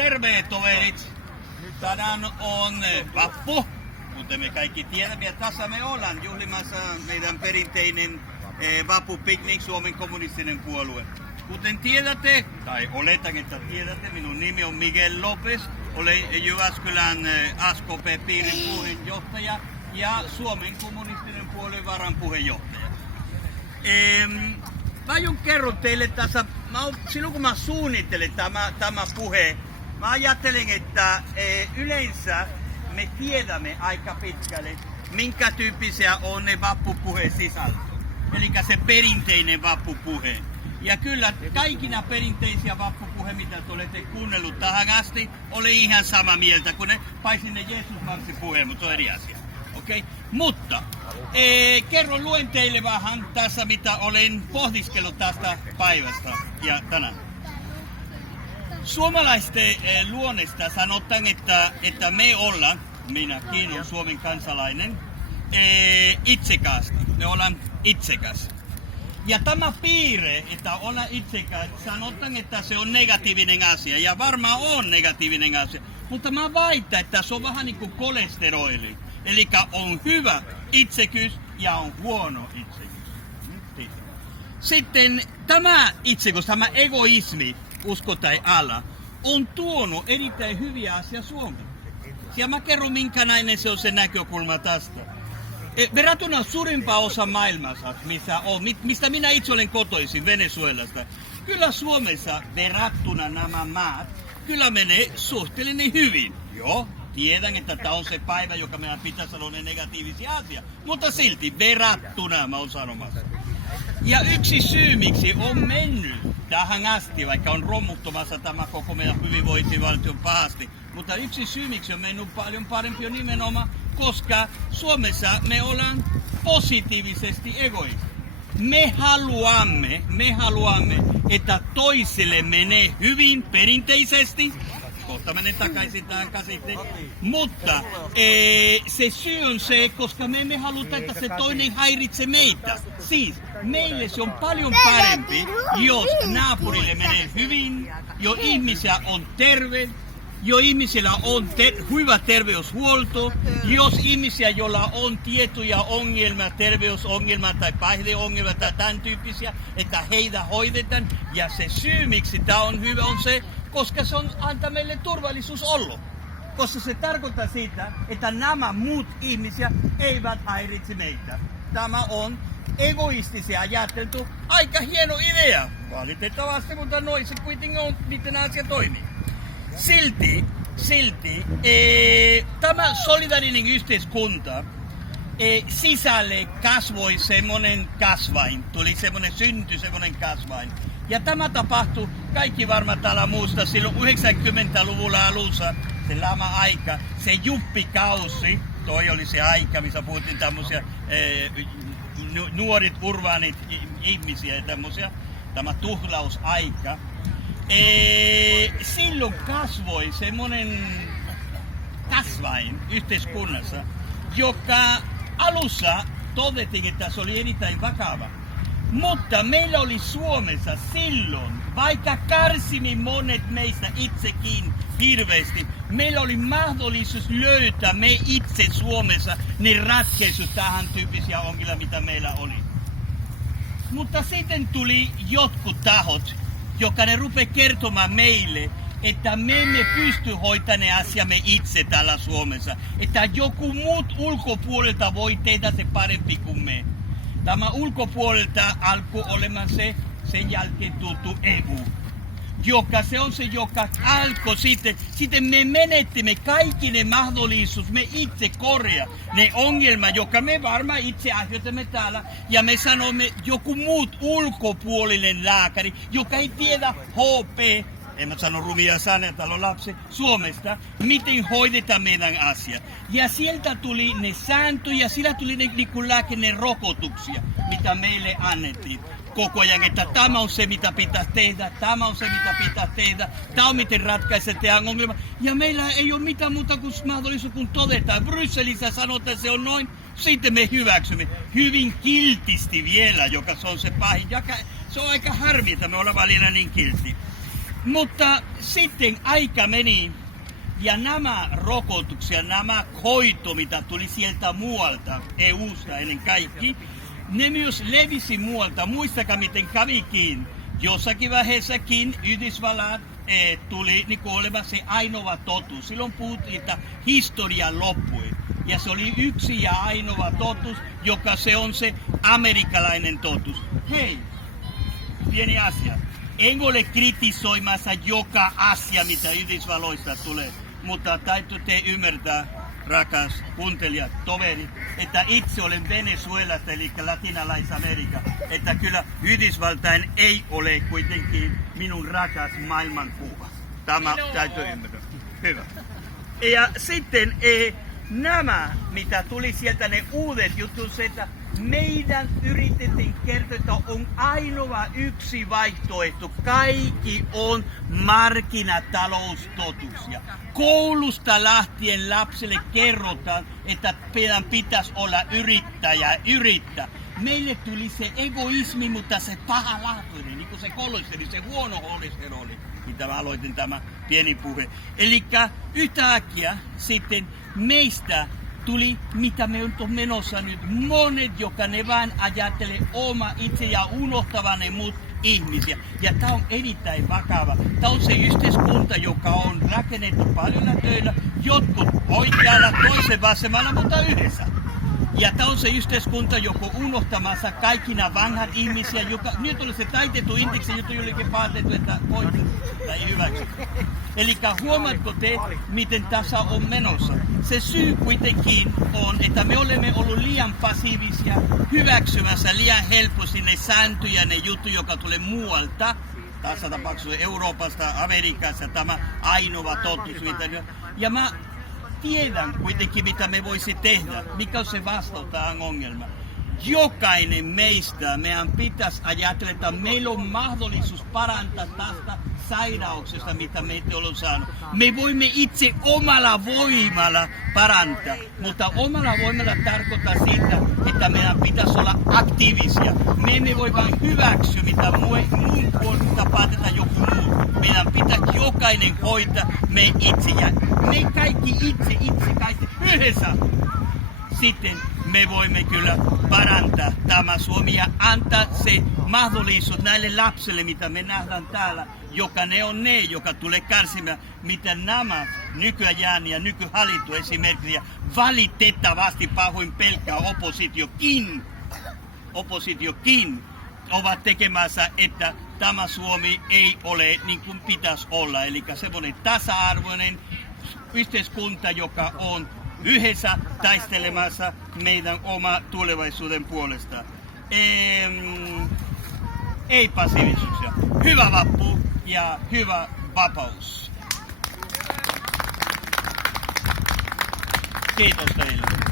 Terve toverit! Tänään on vappu, kuten me kaikki tiedämme, ja tässä me ollaan juhlimassa meidän perinteinen vappupiknik, Suomen kommunistinen puolue. Kuten tiedätte, tai oletan, että tiedätte, minun nimi on Miguel Lopez, olen Jyväskylän SKP-piirin puheenjohtaja ja Suomen kommunistinen puolueen varanpuheenjohtaja. Mä kerron teille tässä, silloin kun mä suunnittelen tämä puhe, mä ajattelen, että yleensä me tiedämme aika pitkälle, minkä tyyppisiä on ne vappupuheen sisältö. Eli se perinteinen vappupuhe. Ja kyllä kaikina perinteisiä vappupuhe, mitä te olette kuunnellut tähän asti, oli ihan sama mieltä kuin ne paitsi ne Jeesus-marssipuhe, mutta on eri asia. Okay? Mutta luen teille vähän tässä, mitä olen pohdiskellut tästä päivästä ja tänään. Suomalaisten luonnesta sanotaan, että me ollaan, minäkin olen Suomen kansalainen, itsekästä. Me ollaan itsekäs. Ja tämä piirre, että olla itsekäs, sanotaan, että se on negatiivinen asia. Ja varmaan on negatiivinen asia. Mutta mä väitän, että se on vähän niin kuin kolesteroli. Eli on hyvä itsekyys ja on huono itsekyys. Sitten tämä itsekyys, tämä egoismi, usko tai ala, on tuonut erittäin hyviä asioita Suomeen. Ja mä kerron, minkälainen se on se näkökulma tästä. Verrattuna suurimpaa osa maailmassa, mistä minä itse olen kotoisin, Venezuelasta, kyllä Suomessa verrattuna nämä maat, kyllä menee suhteellisen hyvin. Joo, tiedän, että tämä on se päivä, joka meidän pitää sanoa ne negatiivisia asioita, mutta silti verrattuna mä oon sanomassa. Ja yksi syy, miksi on mennyt tähän asti, vaikka on romuttamassa tämä koko meidän hyvinvointivaltion pahasti, mutta yksi syy, miksi on mennyt paljon parempi on nimenomaan, koska Suomessa me ollaan positiivisesti egoisti. Me haluamme, että toiselle menee hyvin perinteisesti, kohta menen takaisin tähän käsitteen, mutta se syy on se, koska me emme haluta, että se toinen häiritsee meitä. Siis meille se on paljon parempi, jos naapurille menee hyvin, jos ihmisiä on terve, jos ihmisillä on hyvä terveyshuolto, jos ihmisiä, joilla on tiettyjä ongelmia, terveysongelmia tai päihdeongelmia tai tämän tyyppisiä, että heitä hoidetaan. Ja se syy, miksi tämä on hyvä, on se, koska se on antaa meille turvallisuusolo. Koska se tarkoittaa sitä, että nämä muut ihmisiä eivät häiritse meitä. Tämä on egoistisia ajateltu. Aika hieno idea. Valitettavasti, mutta noin se kuitenkin on, miten asia toimii. Silti tämä solidaarinen yhteiskunta sisälle kasvoi semmoinen kasvain, syntyi semmoinen kasvain. Ja tämä tapahtui, kaikki varmaan täällä muista, silloin 90-luvulla alussa, se lama-aika, se juppikausi, toi oli se aika, missä puhuttiin tämmöisiä nuorit urbaanit ihmisiä ja tämmöisiä, tämä tuhlausaika. Silloin kasvoi semmoinen kasvain yhteiskunnassa, joka alussa todettiin, että se oli erittäin vakava. Mutta meillä oli Suomessa silloin, vaikka kärsimme monet meistä itsekin hirveästi, meillä oli mahdollisuus löytää me itse Suomessa ne ratkaisut tähän tyyppisiä ongelmia, mitä meillä oli. Mutta sitten tuli jotkut tahot, joka ne rupeaa kertomaan meille, että me emme pysty hoitamaan asiamme itse täällä Suomessa. Että joku muut ulkopuolelta voi tehdä se parempi kuin me. Tämä ulkopuolelta alkoi olemaan sen jälkeen tuttu EU. Joka alkoi sitten me menettimme kaikki ne mahdollisuus, me itse korjaa ne ongelmat, joka me varmaan itse aiheutamme täällä. Ja me sanomme joku muut ulkopuolinen lääkäri, joka ei tiedä HP, en mä sano rumia sanoja, täällä on lapsi, Suomesta, miten hoidetaan meidän asia. Ja sieltä tuli ne sääntöjä, sillä tuli ne rokotuksia, mitä meille annettiin. Koko ajan, että tämä on se, mitä pitää tehdä, tämä on se, mitä pitää tehdä, tämä on miten ratkaisee ongelma. Ja meillä ei ole mitään muuta kuin mahdollisuus, kun todetaan. Brysselissä sanotaan, että se on noin, sitten me hyväksymme. Hyvin kiltisti vielä, joka se on se pahin. Se on aika harmi, että me ollaan välillä niin kilti. Mutta sitten aika meni ja nämä rokotuksia, nämä hoito, mitä tuli sieltä muualta, EUsta ennen kaikki, ne myös levisi muualta. Muistakaa miten kävikin. Jossakin vaiheessakin Yhdysvallat tuli niin olemaan se ainoa totuus. Silloin puhuttiin, että historia loppui. Ja se oli yksi ja ainoa totuus, joka se on se amerikkalainen totuus. Hei, pieni asia. En ole kritisoimassa joka asia, mitä Yhdysvalloista tulee. Mutta täytyy te ymmärtää, rakas kuuntelija, toveri, että itse olen Venezuelasta, eli Latinalais-Amerikka. Että kyllä Yhdysvaltain ei ole kuitenkin minun rakas maailmankuva. Tämä täytyy ymmärtää. Hyvä. Ja sitten nämä, mitä tuli sieltä, ne uudet jutut, että meidän yritettiin kertoa, että on ainoa yksi vaihtoehto. Kaikki on markkinataloustotuuksia. Koulusta lähtien lapsille kerrotaan, että meidän pitäisi olla yrittää. Meille tuli se egoismi, mutta se pahalaatuinen, niin kuin se kolesteroli, se huono kolesteroli, mitä mä aloitin tämä pieni puhe. Eli yhtäkkiä sitten meistä tuli, mitä me on menossa nyt, monet, joka ne vain ajattelee oma itse ja unohtavat ne muut ihmisiä. Ja tämä on erittäin vakava. Tämä on se yhteiskunta, joka on rakennettu paljon töillä, jotkut oikealla, toisen vasemmalla, mutta yhdessä. Ja tämä on se yhteiskunta, joka unohtamassa kaikki nämä vanhat ihmisiä, joka nyt oli se taitettu indeksi, jota jollekin päätetty, että voitin tai hyväksy. Eli huomaatko te, miten tässä on menossa? Se syy kuitenkin on, että me olemme olleet liian passiivisia, hyväksymässä liian helposti ne sääntöjä, ne juttuja, joka tulee muualta. Tässä tapauksessa Euroopasta, Amerikasta, tämä ainoa totuus. Ja mä tiedän kuitenkin, mitä me voisi tehdä, mikä on se vastaus tähän ongelmaan. Jokainen meistä, meidän pitäisi ajatella, että meillä on mahdollisuus parantaa tästä sairauksesta, mitä meitä on saanut. Me voimme itse omalla voimalla parantaa, mutta omalla voimalla tarkoittaa sitä, että meidän pitäisi olla aktiivisia. Me emme voi vain hyväksyä, mitä muun puolesta päätetään joku muu. Meidän pitäisi jokainen hoitaa me itse ja me kaikki itse kaikki yhdessä. Sitten me voimme kyllä parantaa tämä Suomi ja antaa se mahdollisuus näille lapsille, mitä me nähdään täällä, joka ne on ne, joka tulee kärsimään, mitä nämä nykyään ja nykyhallinto esimerkiksi ja valitettavasti pahoin pelkää oppositiokin ovat tekemässä, että tämä Suomi ei ole niin kuin pitäisi olla. Eli semmoinen tasa-arvoinen yhteiskunta, joka on yhdessä taistelemassa meidän oma tulevaisuuden puolesta. Ei passiivisuuksia. Hyvä vappu ja hyvä vapaus. Kiitos teille.